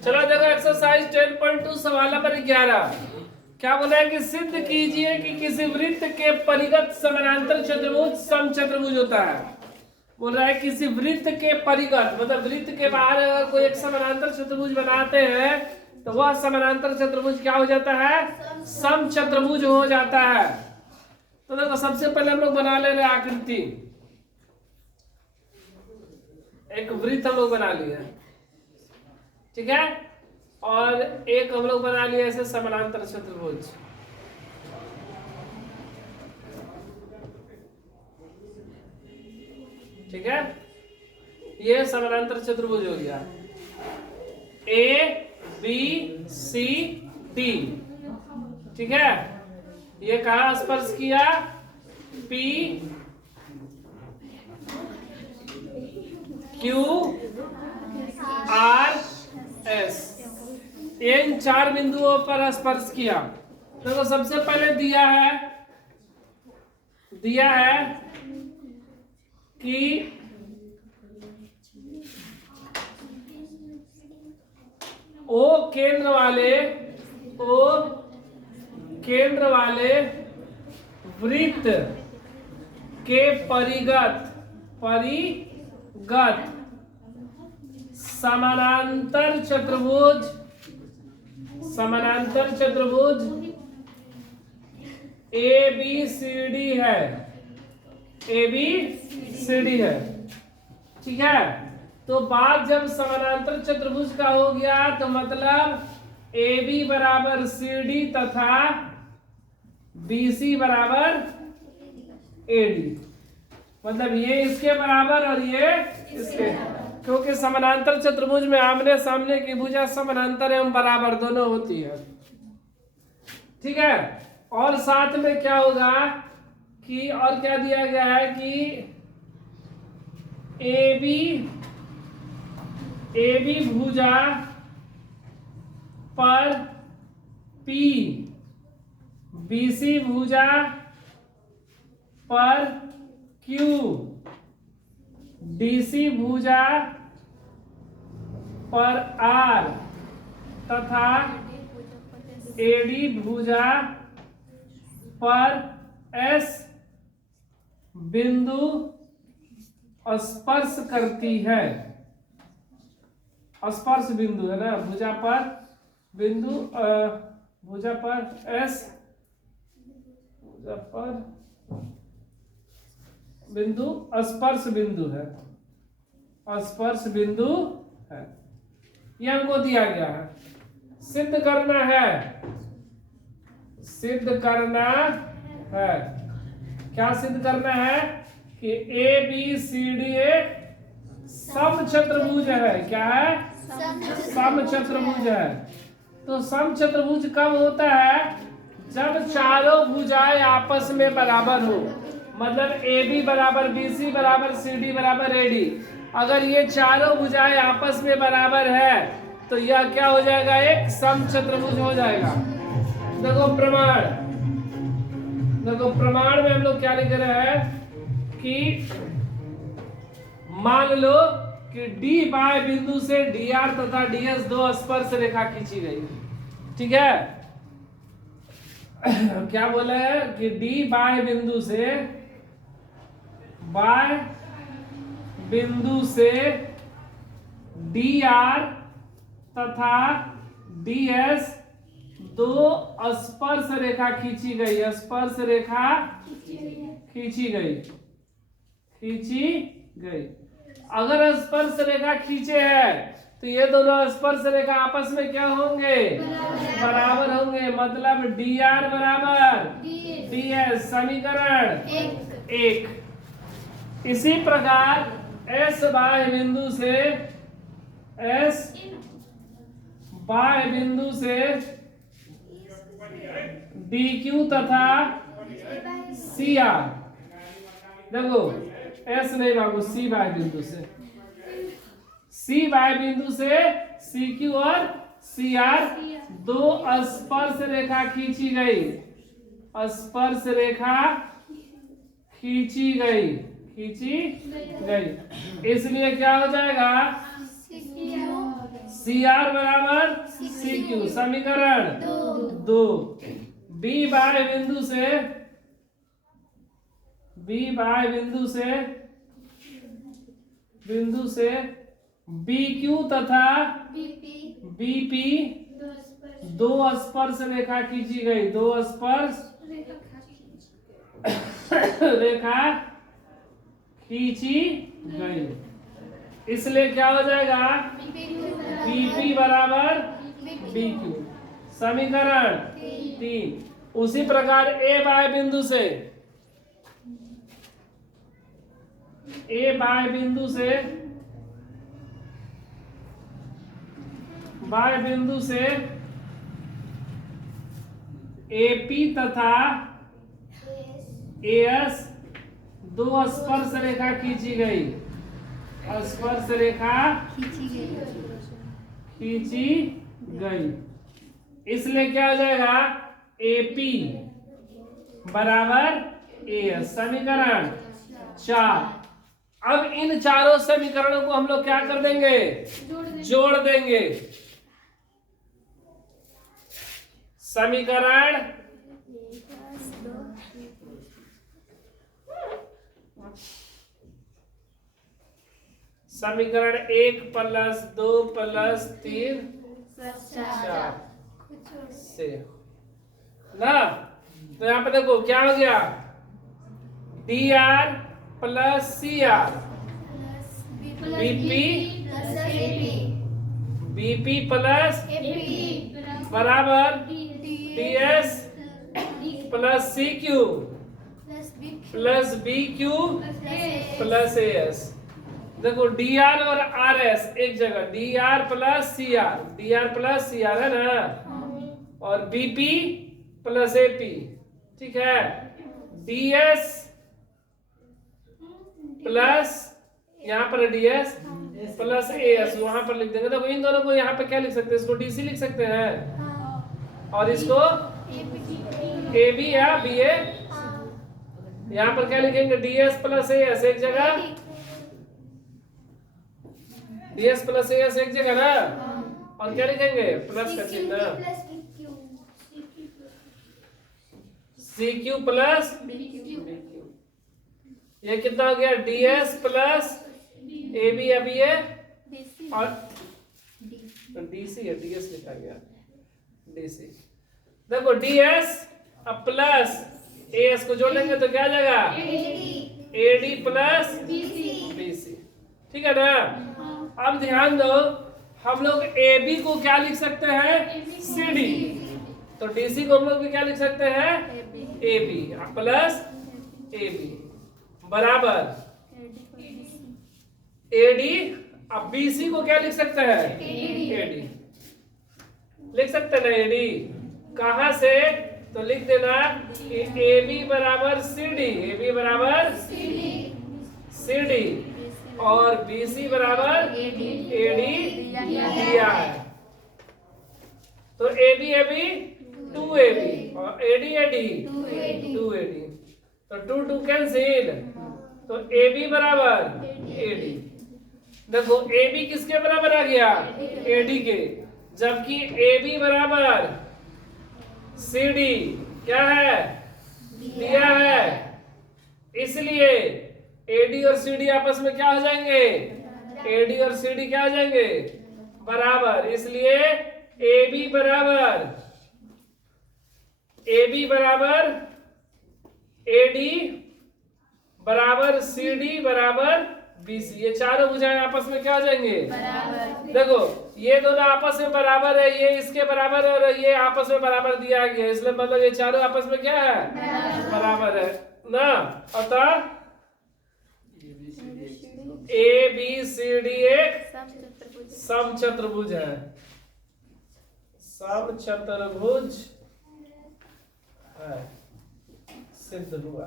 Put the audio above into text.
चलो देखो एक्सरसाइज 10.2 सवाल नंबर 11। क्या बोला है कि सिद्ध कीजिए कि किसी वृत्त के परिगत समानांतर चतुर्भुज समचतुर्भुज होता है। बोल रहा है किसी वृत्त के परिगत मतलब वृत्त के बाहर अगर कोई एक समानांतर चतुर्भुज बनाते हैं तो वह समानांतर चतुर्भुज क्या हो जाता है? समचतुर्भुज हो जाता है। तो देखो सबसे पहले हम लोग बना ले रहे आकृति। एक वृत्त हम लोग बना लिए, ठीक है, और एक हम लोग बना लिए ऐसे समानांतर चतुर्भुज। ठीक है, ये समानांतर चतुर्भुज हो गया ABCD। ठीक है, ये कहाँ स्पर्श किया? PQRS, इन 4 बिंदुओं पर स्पर्श किया। देखो सबसे पहले दिया है कि O केंद्र वाले वृत्त के परिगत समानांतर चतुर्भुज ABCD है। ठीक है, तो बात जब समानांतर चतुर्भुज का हो गया तो मतलब AB बराबर CD तथा BC बराबर AD, मतलब ये इसके बराबर और ये इसके, क्योंकि समानांतर चतुर्भुज में आमने सामने की भुजा समानांतर एवं बराबर दोनों होती है। ठीक है, और साथ में क्या होगा कि और क्या दिया गया है कि AB भुजा पर P, BC भुजा पर Q, DC भुजा पर R तथा AD भुजा पर S बिंदु स्पर्श करती है। स्पर्श बिंदु है ना, भुजा पर बिंदु, भुजा पर S, भुजा पर बिंदु स्पर्श बिंदु है, स्पर्श बिंदु है। यह हमको दिया गया है। सिद्ध करना है क्या सिद्ध करना है कि ABCD एक समचतुर्भुज है। क्या है? समचतुर्भुज है। तो समचतुर्भुज कब होता है? जब चारों भुजाएं आपस में बराबर हो, मतलब AB बराबर BC बराबर CD बराबर AD। अगर ये चारों भुजाएं आपस में बराबर है तो यह क्या हो जाएगा? एक समचतुर्भुज हो जाएगा। देखो प्रमाण में हम लोग क्या लिख रहे हैं कि मान लो कि D बाय बिंदु से DR तथा DS दो स्पर्श रेखा खींची गई। ठीक है, क्या बोला है कि D बाय बिंदु से DR तथा DS दो स्पर्श रेखा खींची गई। अगर स्पर्श रेखा खींचे हैं तो ये दोनों स्पर्श रेखा आपस में क्या होंगे? बराबर होंगे, मतलब DR बराबर DS, समीकरण 1। इसी प्रकार S बाह्य बिंदु से DQ तथा CR, देखो S नहीं बाबू, C बाह्य बिंदु से CQ और CR दो स्पर्श रेखा खींची गई। इसलिए क्या हो जाएगा? CR बराबर CQ, समीकरण 2। B बाय बिंदु से BQ तथा BP दो स्पर्श रेखा खींची गई, दो स्पर्श रेखा खींची गई, इसलिए क्या हो जाएगा BP बराबर BQ, समीकरण 3। उसी प्रकार A बाय बिंदु से AP तथा AS दो स्पर्श रेखा खींची गई, स्पर्श रेखा खींची गई, इसलिए क्या हो जाएगा AP बराबर AS, समीकरण 4। अब इन चारों समीकरणों को हम लोग क्या कर देंगे, जोड़ देंगे। समीकरण समीकरण 1 + 2 + 3 4 से ना, तो यहाँ पे देखो क्या हो गया, DR + CR BP + बराबर DS + CQ + BQ + AS। देखो DR और RS एक जगह, DR + CR है ना, और BP + AP, ठीक है। DS प्लस यहाँ पर DS + AS वहां पर लिख देंगे। देखो इन दोनों को यहाँ पे क्या लिख सकते हैं, इसको DC लिख सकते हैं और इसको AB या BA। यहाँ पर क्या लिखेंगे, DS + AS एक जगह, DS + AS एक जगह ना, और क्या लिखेंगे, प्लस का चिन्ह, CQ + BQ। ये कितना हो गया, DS + AB या BA और DC है, DS लिखा गया DC। देखो DS अब प्लस AS को जोड़ लेंगे तो क्या आ जाएगा, AD + BC, ठीक है ना। अब ध्यान दो, हम लोग AB को क्या लिख सकते हैं, CD, तो DC को हम लोग भी क्या लिख सकते हैं, AB + AB बराबर AD। अब BC को क्या लिख सकते हैं, AD लिख सकते हैं ना, AD कहां से, तो लिख देना कि AB बराबर CD और BC बराबर AD दिया है, तो AB 2AB और AD 2AD, तो 2 2 कैंसिल, तो AB बराबर AD। देखो AB किसके बराबर आ गया, AD के, जबकि AB बराबर CD क्या है, दिया है, इसलिए AD और CD आपस में क्या हो जाएंगे, AD और CD क्या हो जाएंगे, बराबर, इसलिए AB बराबर AD बराबर CD बराबर BC, ये चारों भुजाएं आपस में क्या हो जाएंगे, बराबर। देखो ये दोनों आपस में बराबर है, ये इसके बराबर है और ये आपस में बराबर दिया गया, इसलिए मतलब ये चारों आपस में क्या है, बराबर है ना। अतः ABCD एक समचतुर्भुज है, समचतुर्भुज है, सिद्ध हुआ।